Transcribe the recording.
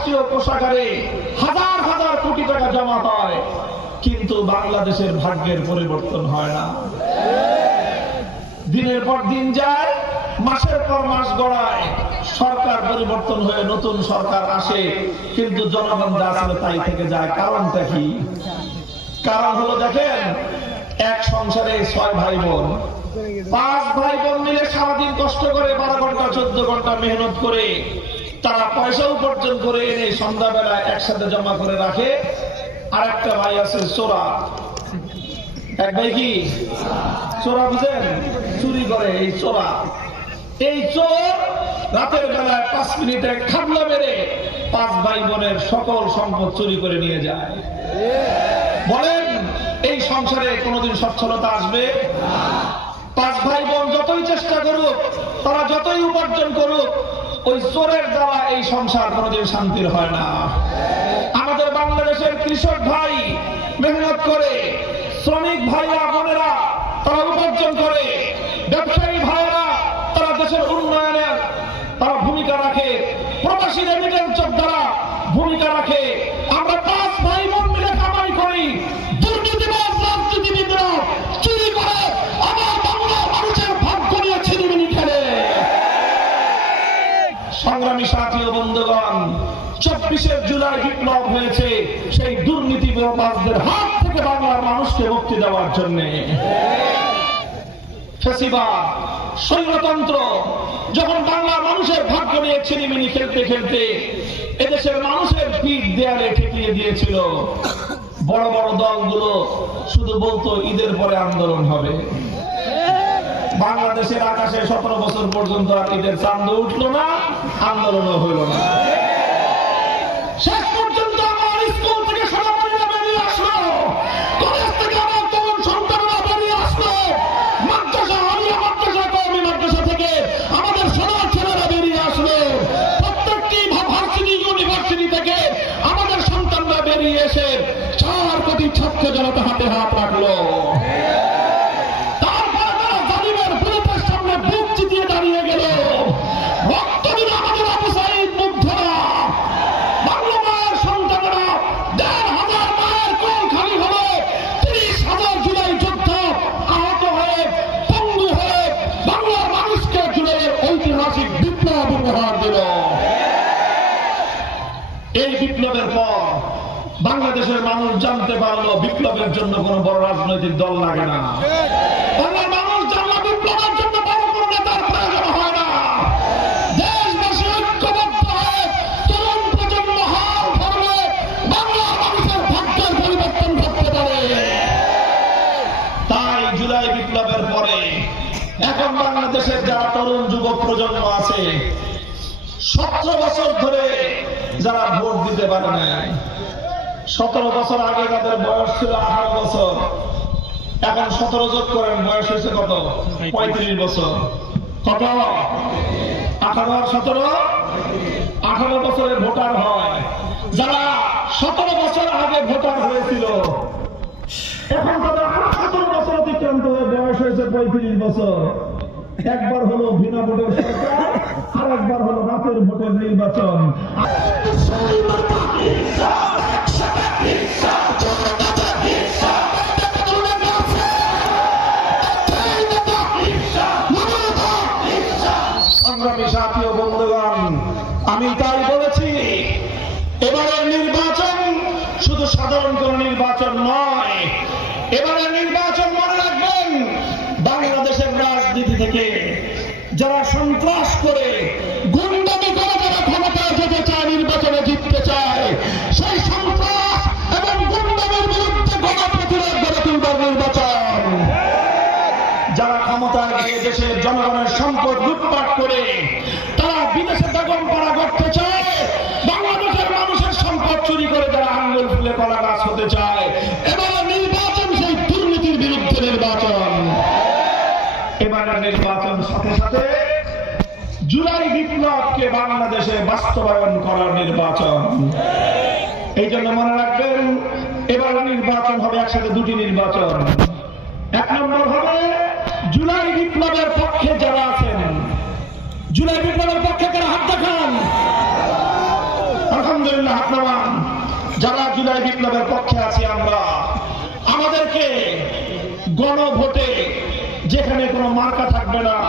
রাষ্ট্রীয় কোষাগারে হাজার হাজার কোটি টাকা জমা হয়, কিন্তু বাংলাদেশের ভাগ্যের পরিবর্তন হয় না। দিনের পর দিন যায়, মাসের পর মাস গড়ায়, সরকার পরিবর্তন হয়ে নতুন সরকার আসে, কিন্তু জনগণ যা ছিল তাই থেকে যায়। কারণটা কি? কারণ হলো, দেখেন, এক সংসারে 6 ভাই বোন, 5 ভাই বোন মিলে সারাদিন কষ্ট করে 12 ঘন্টা 14 ঘন্টা মেহনত করে তারা পয়সা উপার্জন করে এনে সন্ধ্যাবেলা একসাথে জমা করে রাখে। আর একটা ভাই আছে চোরা। এক ভাই কি চোরা, বুঝেন? চুরি করে। এই চোরা, এই চোর রাতের বেলায় 5 মিনিটে খাবলা মেরে 5 ভাই বোনের সকল সম্পদ চুরি করে নিয়ে যায়। বলেন, এই সংসারে কোনোদিন সচ্ছলতা আসবে? 5 ভাই বোন যতই চেষ্টা করুক, তারা যতই উপার্জন করুক, ওই চোরের দ্বারা এই সংসার কোনোদিন শান্তির হয় না। আমাদের বাংলাদেশের কৃষক ভাই মেহনত করে, শ্রমিক ভাইরা বোনেরা তারা উপার্জন করে, ব্যবসায়ী ভাইরা তারা দেশের উন্নয়নে তারা ভূমিকা রাখে, প্রবাসী রেমিটেন্স দ্বারা ভূমিকা রাখে। আমরা 5 ভাই বোন মিলে কামাই করি, দুর্নীতিবাজ রাজনীতিবিদরা চুরি করে আমার বাংলার মানুষের ভাগ্য নিয়ে ছিনিমিনি খেলে। সংগ্রামী সাথী ও বন্ধুগণ, 24শে জুলাই বিপ্লব হয়েছে সেই দুর্নীতিবাজদের হাত থেকে বাংলার মানুষকে মুক্তি দেওয়ার জন্য। ফ্যাসিবাদ, স্বৈরতন্ত্র যখন বাংলার মানুষের ভাগ্য নিয়ে ছিনিমিনি খেলতে খেলতে এদেশের মানুষের পিঠ দেয়ালে ঠেকিয়ে দিয়েছিল, বড় বড় দলগুলো শুধু বলতো ঈদের পরে আন্দোলন হবে। বাংলাদেশের আকাশে 17 বছর পর্যন্ত আর ঈদের চাঁদ উঠলো না, আন্দোলনও হইল না। শেষ পর্যন্ত আমার স্কুল থেকে সমাপনীরা বেরিয়ে আসলো, কলেজ থেকে আমার তরুণ সন্তানরা বেরিয়ে আসলো, মাদ্রাসা, আলিয়া মাদ্রাসা, কওমি মাদ্রাসা থেকে আমাদের সোনার ছেলেরা বেরিয়ে আসলো, প্রত্যেকটি ভার্সিটি ইউনিভার্সিটি থেকে আমাদের সন্তানরা বেরিয়ে এসে 4 কোটি ছাত্র জনতা হাতে হাত রাখলো। এই বিপ্লবের পর বাংলাদেশের মানুষ জানতে পারলো বিপ্লবের জন্য কোন বড় রাজনৈতিক দল লাগে না। বাংলার মানুষ জানলো বিপ্লবের জন্য বড় কোন নেতার প্রয়োজন হয় না। দেশবাসী ঐক্যবদ্ধ হয়ে তরুণ প্রজন্ম হাল ধরলে বাংলার মানুষের ভাগ্যের পরিবর্তন ঘটতে পারে। তাই জুলাই বিপ্লবের পরে এখন বাংলাদেশের যারা তরুণ যুবক প্রজন্ম আছে, 17 বছর ধরে যারা ভোট দিতে পারে নাই, 17 বছর আগে যাদের বয়স ছিল 18 বছর, এখন 17 যোগ করেন, বয়স হয়েছে কত? 35 বছর। কত? 18 আর 17, 18 বছরের ভোটার হয়। যারা 17 বছর আগে ভোটার হয়েছিল, এখন তাদের 17 বছর অতিক্রান্ত হয়ে বয়স হয়েছে 35 বছর। একবার হলো বিনা ভোটের সরকার, আর একবার হলো রাতের ভোটের নির্বাচন। সংগ্রামী সাথী ও বন্ধুগণ, আমি তাই বলেছি, এবারের নির্বাচন শুধু সাধারণ কোন নির্বাচন নয়। এবারের নির্বাচন মনে রাখবেন, বাংলাদেশের রাজনীতি থেকে যারা সন্ত্রাস করে, গুন্ডামি করে যারা ক্ষমতায় যেতে চায়, নির্বাচনে জিততে চায়, সেই সন্ত্রাস এবং গুন্ডামির বিরুদ্ধে গণপ্রতিরোধ গড়ে তুলবার নির্বাচন। যারা ক্ষমতায় গিয়ে দেশের জনগণের সম্পদ লুটপাট করে তারা বিদেশে দাগন পাড়া করতে চায়, বাংলাদেশের মানুষের সম্পদ চুরি করে যারা আঙ্গুল ফুলে কলা গাছ হতে চায়, এবার নির্বাচন সেই দুর্নীতির বিরুদ্ধে নির্বাচন। এবারের নির্বাচন সাথে সাথে জুলাই বিপ্লবকে বাংলাদেশে বাস্তবায়ন করার নির্বাচন। এই জন্য মনে রাখবেন, এবার নির্বাচন হবে একসাথে দুটি নির্বাচন। 1 নম্বর হবে জুলাই বিপ্লবের পক্ষে যারা আছেন, জুলাই বিপ্লবের পক্ষে কারা হাত দেখান? আলহামদুলিল্লাহ আপনারা যারা জুলাই বিপ্লবের পক্ষে আছি আমরা, আমাদেরকে গণভোটে যেখানে কোনো মার্কা থাকবে না,